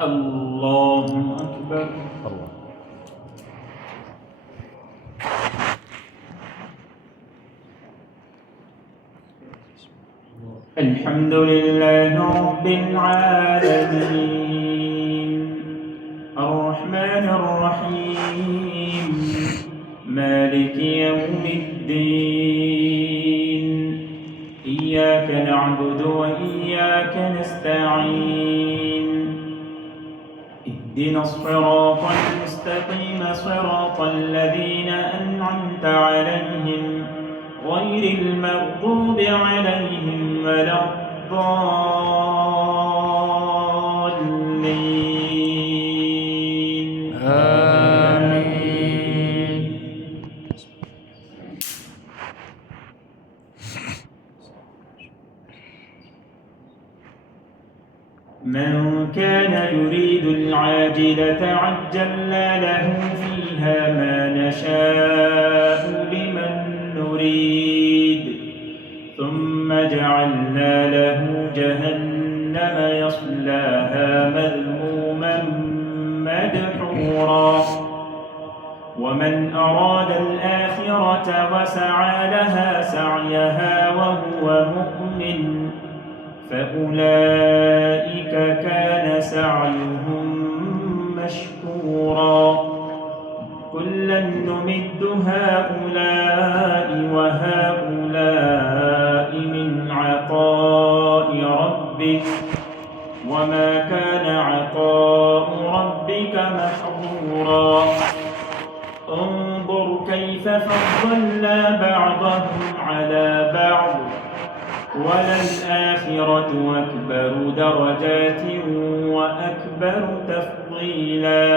الله أكبر. الحمد لله رب العالمين الرحمن الرحيم مالك يوم الدين إياك نعبد وإياك نستعين اهدنا الصراط المستقيم صراط الذين أنعمت عليهم غير المغضوب عليهم ولا الضالين آمين. من كان يريد العاجلة عجلنا له فيها ما نشاء لمن نريد ثم جعلنا له جهنم يصلاها مذموما مدحورا ومن أراد الآخرة وسعى لها سعيها وهو مؤمن فأولئك كان سعيهم مشكورا كلا نمد هؤلاء وهؤلاء من عطاء ربك وما كان عطاء ربك محظورا انظر كيف فضلنا بعضهم على بعض وللآخرة أكبر درجات وأكبر تفضيلا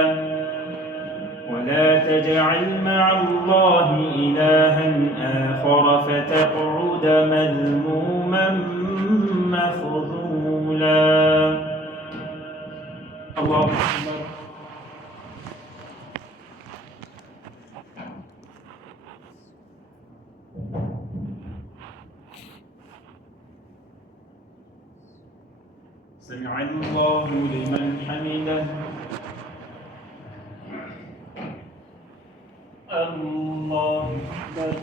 ولا تجعل مع الله إلها آخر فتقعد مذموما مخذولا. الله أكبر. سمع الله لمن حمده. الله أكبر.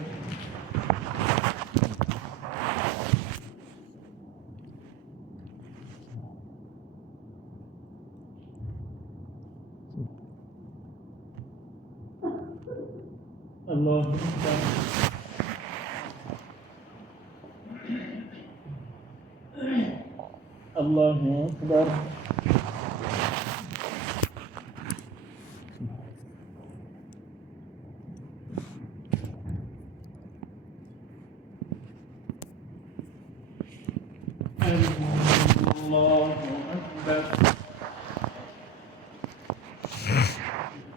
الله أكبر. الله أكبر. الله أكبر.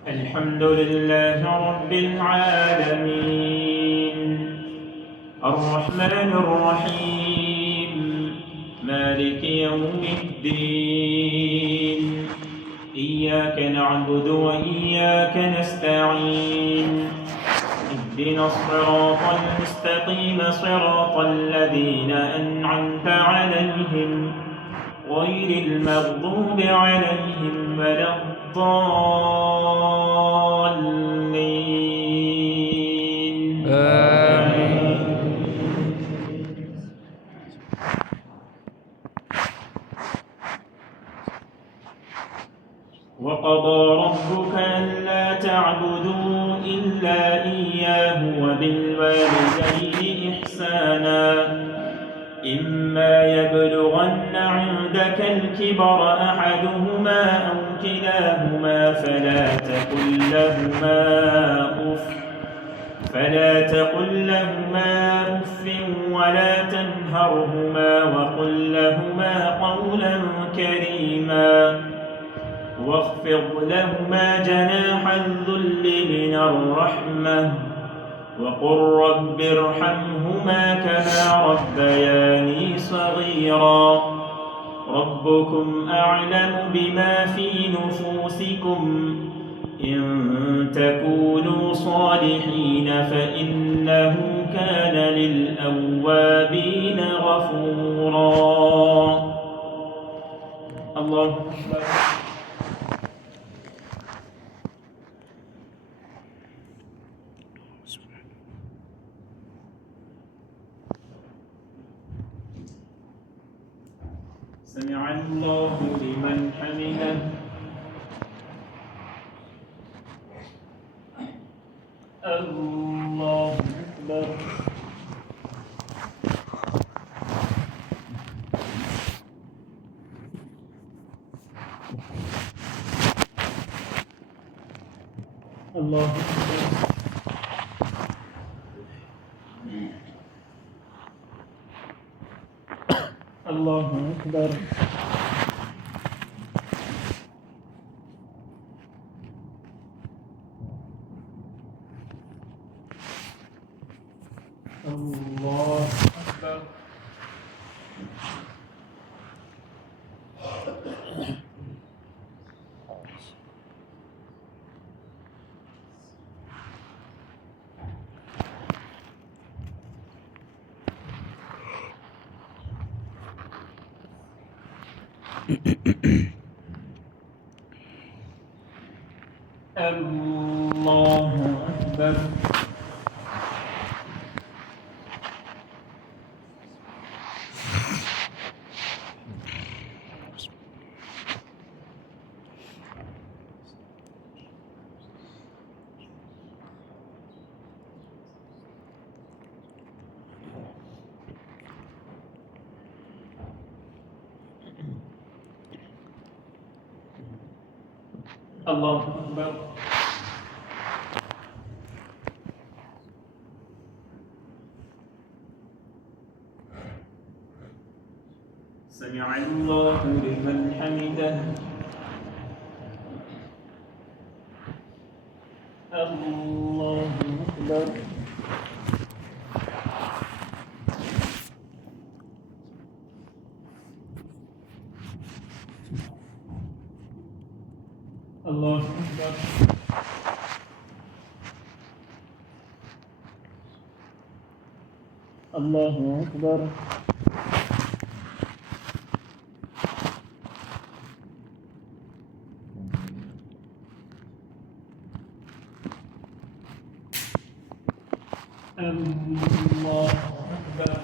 الحمد لله رب العالمين الرحمن الرحيم مالك يوم الدين إياك نعبد وإياك نستعين اهدنا الصراط المستقيم صراط الذين أنعمت عليهم غير المغضوب عليهم ولا الضالين آمين. وقضى ربك ألا تعبدوا إلا إياه وبالوالدين إحسانا إما يبلغن عندك الكبر أحدهما أو كلاهما فلا تقل لهما أف ولا تنهرهما وقل لهما قولا كريما واخفض لهما جناح الذل من الرحمة وقل رب ارحمهما كما ربياني صغيرا ربكم أعلم بما في نفوسكم إن تكونوا صالحين فإنه كان للأوابين غفورا. الله أكبر. سمع الله لمن حمده. الله أكبر. الله أكبر. الله أكبر. الله أكبر. الله أكبر. الله أكبر. سمع الله لمن حمده. الله أكبر. الله أكبر. الله أكبر. الله أكبر.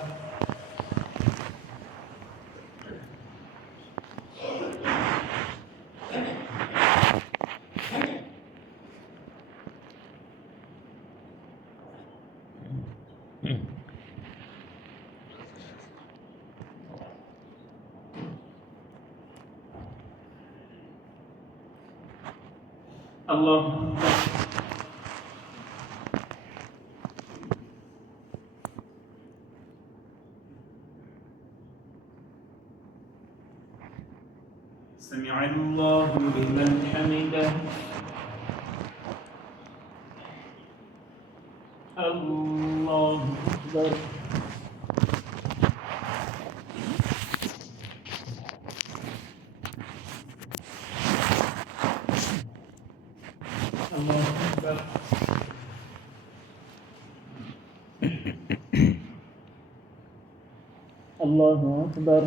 الله أكبر. سمع الله لمن حمده. الله أكبر. الله أكبر. الله أكبر.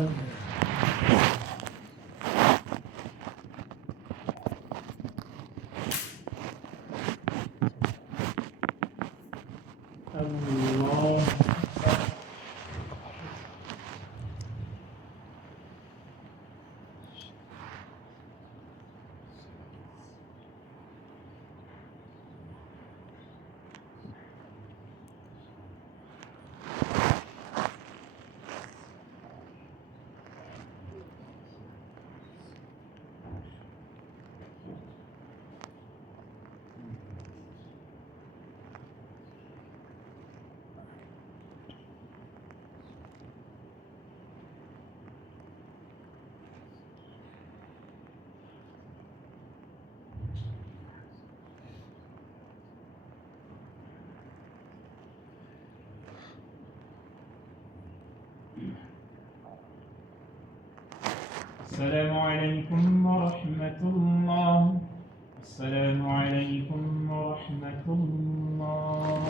الله السلام عليكم ورحمة الله. السلام عليكم ورحمة الله.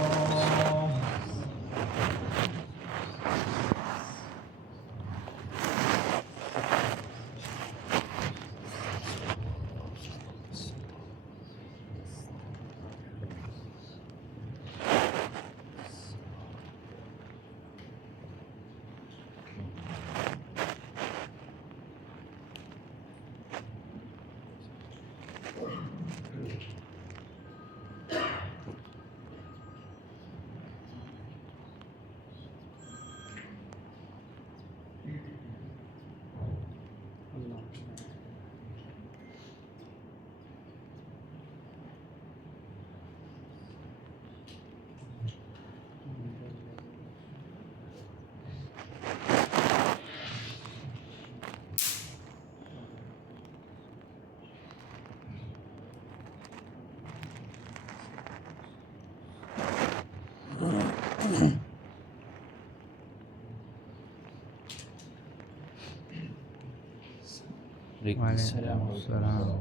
عليكم السلام ورحمة الله.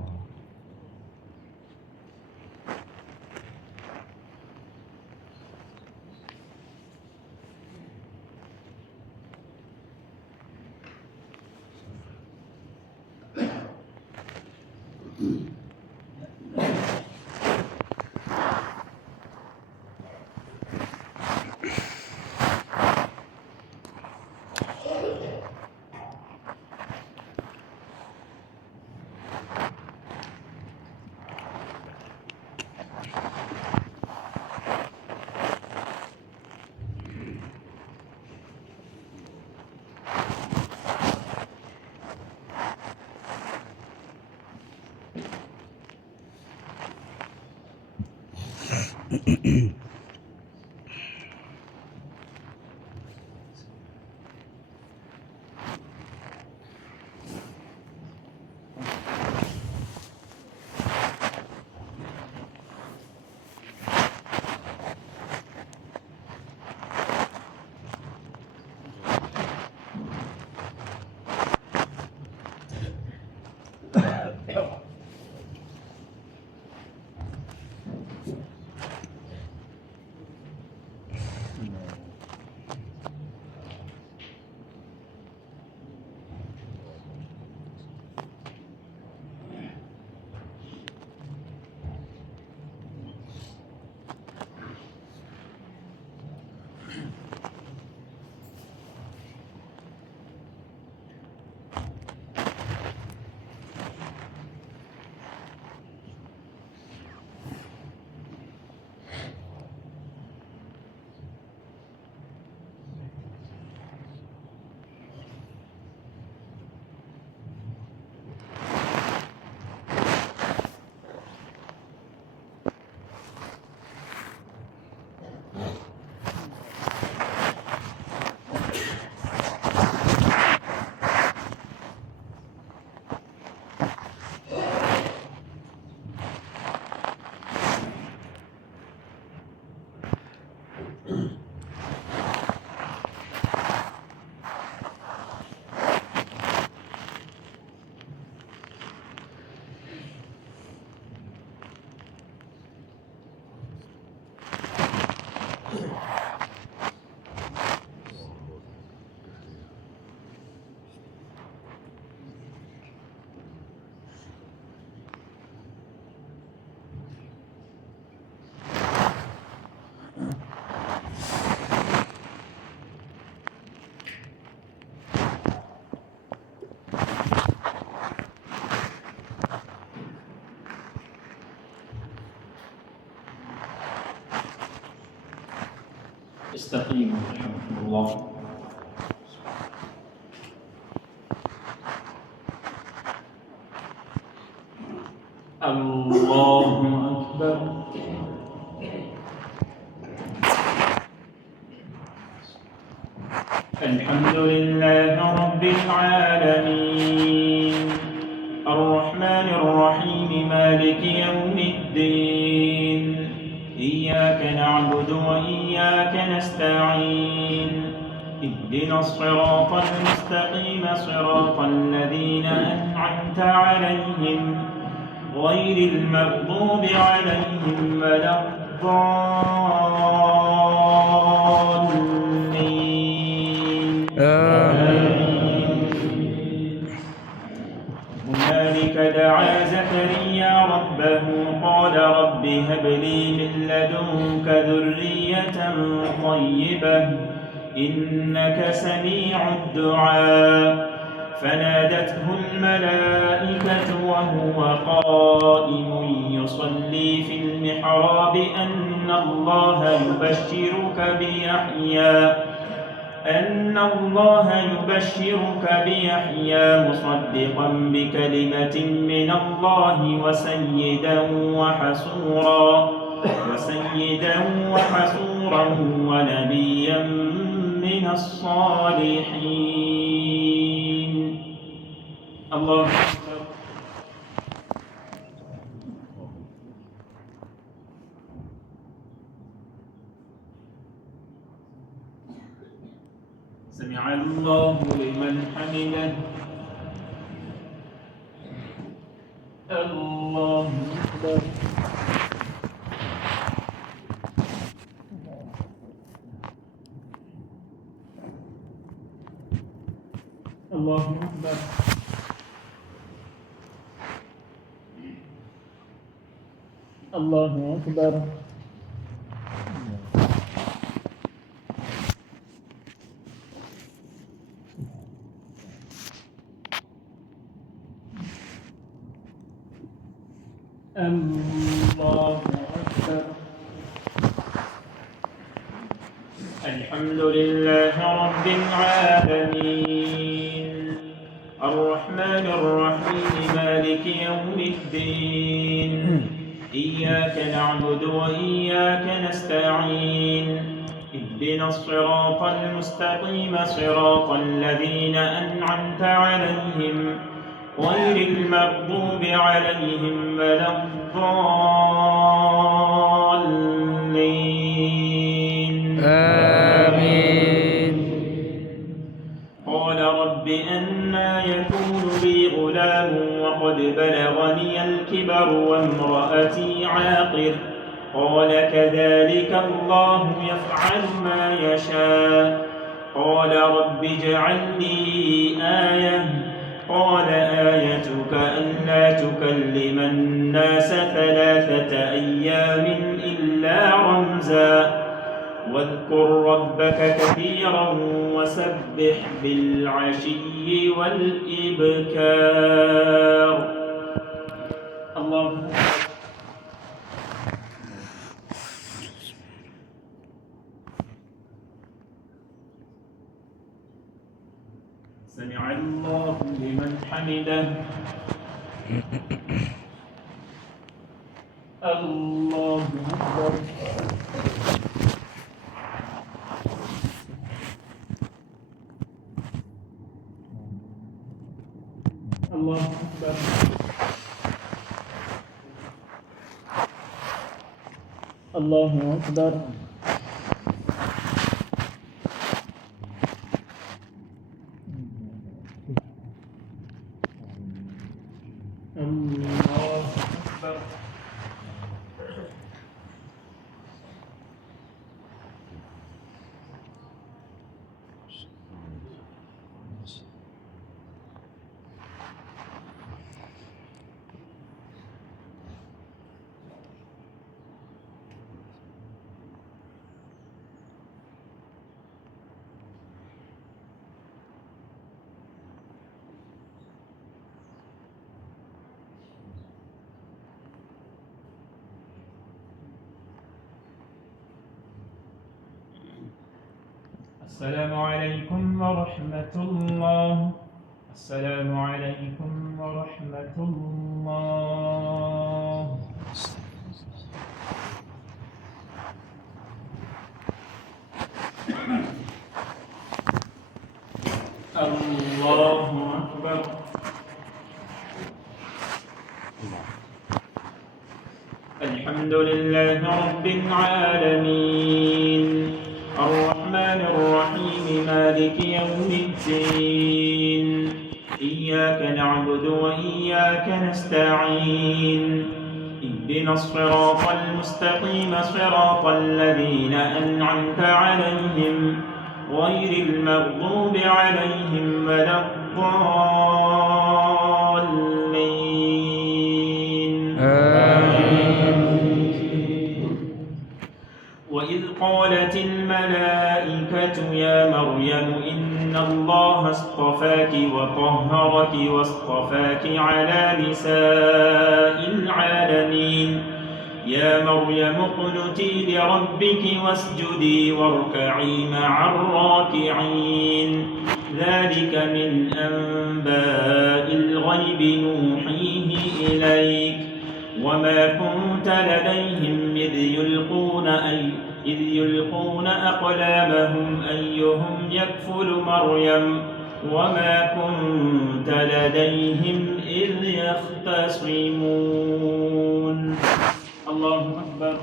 استقيموا رحمكم الله. الله أكبر. الحمد لله رب العالمين الرحمن الرحيم مالك يوم الدين إياك نعبد وإياك نستعين اهدنا الصراط المستقيم صراط الذين أنعمت عليهم غير المغضوب عليهم ولا الضالين آمين. هنالك دعا زكريا ربه قال رب هب لي من لدنك ذرية طيبة إنك سميع الدعاء فنادته الملائكة وهو قائم يصلي في المحراب أن الله يبشرك بيحيى مصدقا بكلمة من الله وسيدا وحسورا ونبيا من الصالحين. الله أكبر. سمع الله لمن حمده. أكبر. الله أكبر. الله أكبر. الله أكبر. الحمد لله رب العالمين الرحمن الرحيم مالك يوم الدين إياك نعبد وإياك نستعين اهدنا الصراط المستقيم صراط الذين أنعمت عليهم غير المغضوب عليهم ولا الضالين آمين. قال رب أنى يكون لي غلام وقد بلغني الكبر وامرأتي عاقر قال كذلك الله يفعل ما يشاء قال رب اجعل لي آية قال آيتك ألا تكلم الناس 3 أيام إلا رمزا واذكر ربك كثيرا وسبح بالعشي والإبكار. الله سمع الله لمن حمده. الله أكبر. الله أكبر. الله أكبر. الله أكبر. السلام عليكم ورحمة الله. السلام عليكم ورحمة الله. الله أكبر. الحمد لله رب العالمين الرحمن الرحيم مالك يوم الدين إياك نعبد وإياك نستعين اهدنا الصراط المستقيم صراط الذين أنعمت عليهم غير المغضوب عليهم ولا الضالين آمين. وإذ قالت الملائكة يا مريم إن الله اصطفاك وطهرك واصطفاك على نساء العالمين يا مريم اقنتي لربك واسجدي واركعي مع الراكعين ذلك من أنباء الغيب نوحيه إليك وما كنت لديهم إذ يلقون أقلامهم أيهم يكفل مريم وما كنت لديهم إذ يختصمون. الله أكبر.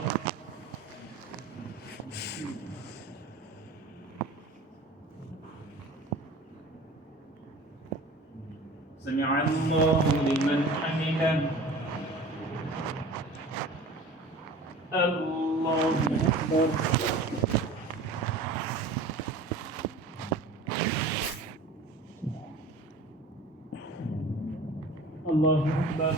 سمع الله لمن حمده. الله أكبر. الله أكبر.